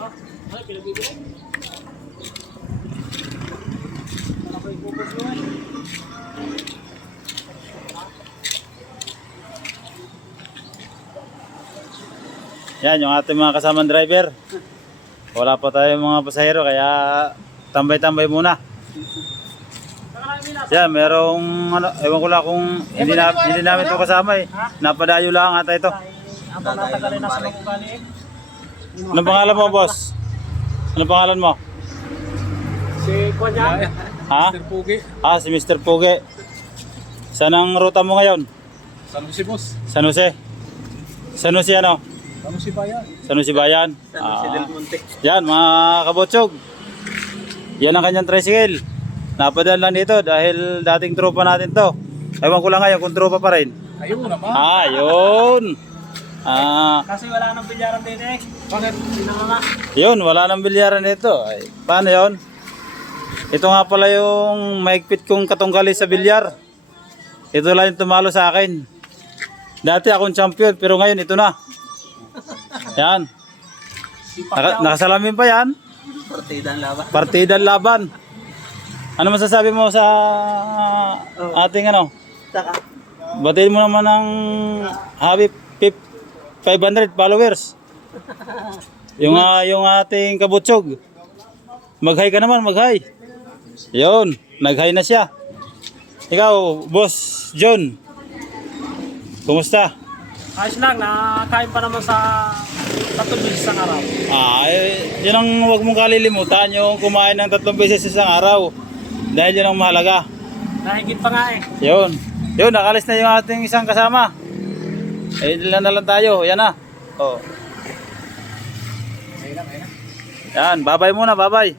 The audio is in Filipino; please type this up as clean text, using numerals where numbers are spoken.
Ay, pinag-ibigay. Ano ba yung focus mo? Yan, yung ating mga kasamang driver. Wala pa tayong mga pasahero, kaya tambay-tambay muna. Yan, merong, ano, ewan ko lang kung hindi namin ito kasama eh. Napadayo lang ata ito. Ang panatagalin na sa magkukani eh. Anong pangalan mo, boss? Anong pangalan mo? Si Kwan yan? Ha? Mr. Pugi. Ah, si Mr. Pugi. Saan ang ruta mo ngayon? San Jose boss. San Jose? San Jose ano? San Jose Bayan. San Jose Bayan? San Jose del Monte. Yan mga kabotsog. Yan ang kanyang tricycle. Napadaan lang dito dahil dating tropa natin to. Ewan ko lang ngayon kung tropa pa rin. Ayun naman. Ah, yun. Ah, Kasi wala nang bilyaran dito eh. Bakit? Pinamama. yun. Wala nang bilyaran dito. Ay, paano yun? Ito nga pala yung maigpit kong katunggali sa bilyar. Ito lang yung tumalo sa akin. Dati akong champion pero ngayon ito na. Yan. Nakasalamin pa yan. Partida ang laban. Partidang laban. Ano masasabi mo sa ating ano? Saka. Batiin mo naman ng happy 500 followers. Yung ating kabutsog. Mag-hi ka naman, mag-hi. Yun, nag-hi na siya. Ikaw, Boss John. Kumusta? Ayos lang, nakakain pa naman sa 3 beses sa araw. Yun ang huwag mong kalilimutan, yung kumain ng 3 beses sa isang araw. Dahil yun ang mahalaga. Nahigit pa nga eh. Yun. Yun, nakalis na yung ating isang kasama. Eh, dila na lang tayo. Yan na. Oh. Yan, babay muna, babay.